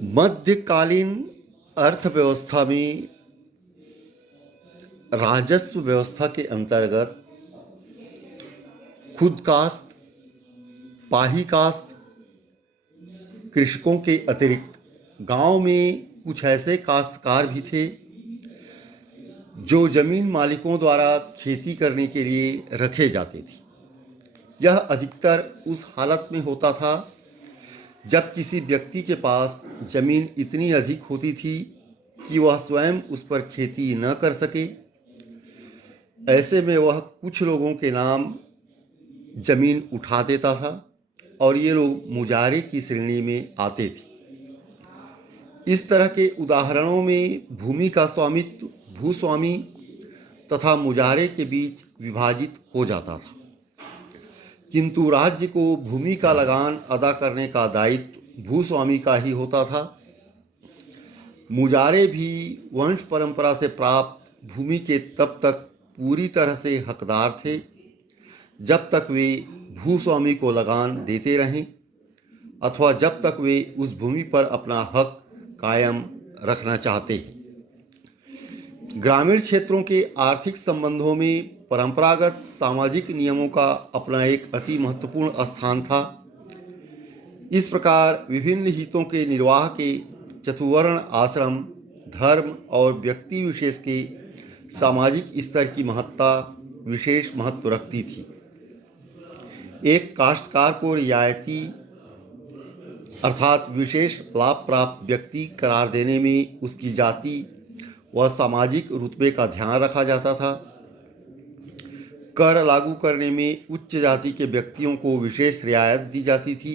मध्यकालीन अर्थव्यवस्था में राजस्व व्यवस्था के अंतर्गत खुद काश्त, पाही काश्त कृषकों के अतिरिक्त गांव में कुछ ऐसे काश्तकार भी थे जो जमीन मालिकों द्वारा खेती करने के लिए रखे जाते थे। यह अधिकतर उस हालत में होता था जब किसी व्यक्ति के पास जमीन इतनी अधिक होती थी कि वह स्वयं उस पर खेती न कर सके। ऐसे में वह कुछ लोगों के नाम जमीन उठा देता था और ये लोग मुजारे की श्रेणी में आते थे। इस तरह के उदाहरणों में भूमि का स्वामित्व भूस्वामी तथा मुजारे के बीच विभाजित हो जाता था, किंतु राज्य को भूमि का लगान अदा करने का दायित्व भूस्वामी का ही होता था। मुजारे भी वंश परंपरा से प्राप्त भूमि के तब तक पूरी तरह से हकदार थे जब तक वे भूस्वामी को लगान देते रहें अथवा जब तक वे उस भूमि पर अपना हक कायम रखना चाहते हैं। ग्रामीण क्षेत्रों के आर्थिक संबंधों में परंपरागत सामाजिक नियमों का अपना एक अति महत्वपूर्ण स्थान था। इस प्रकार विभिन्न हितों के निर्वाह के चतुवर्ण आश्रम, धर्म और व्यक्ति विशेष के सामाजिक स्तर की महत्ता विशेष महत्व रखती थी। एक काश्तकार को रियायती अर्थात विशेष लाभ प्राप्त व्यक्ति करार देने में उसकी जाति व सामाजिक रुतबे का ध्यान रखा जाता था। कर लागू करने में उच्च जाति के व्यक्तियों को विशेष रियायत दी जाती थी।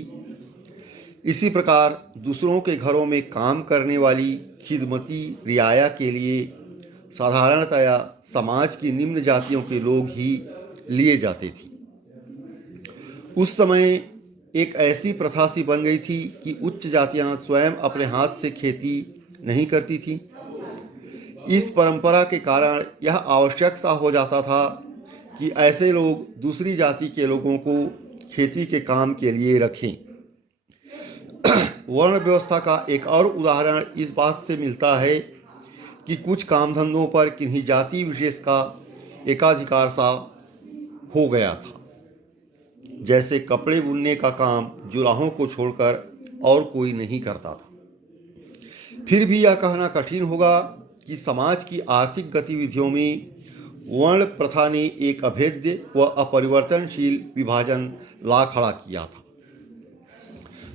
इसी प्रकार दूसरों के घरों में काम करने वाली खिदमती रियाया के लिए साधारणतया समाज की निम्न जातियों के लोग ही लिए जाते थे। उस समय एक ऐसी प्रथा सी बन गई थी कि उच्च जातियां स्वयं अपने हाथ से खेती नहीं करती थीं। इस परंपरा के कारण यह आवश्यक सा हो जाता था कि ऐसे लोग दूसरी जाति के लोगों को खेती के काम के लिए रखें। वर्ण व्यवस्था का एक और उदाहरण इस बात से मिलता है कि कुछ काम धंधों पर किन्हीं जाति विशेष का एकाधिकार सा हो गया था। जैसे कपड़े बुनने का काम जुलाहों को छोड़कर और कोई नहीं करता था। फिर भी यह कहना कठिन होगा कि समाज की आर्थिक गतिविधियों में वर्ण प्रथा ने एक अभेद्य व अपरिवर्तनशील विभाजन ला खड़ा किया था।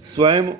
स्वयं वर्ण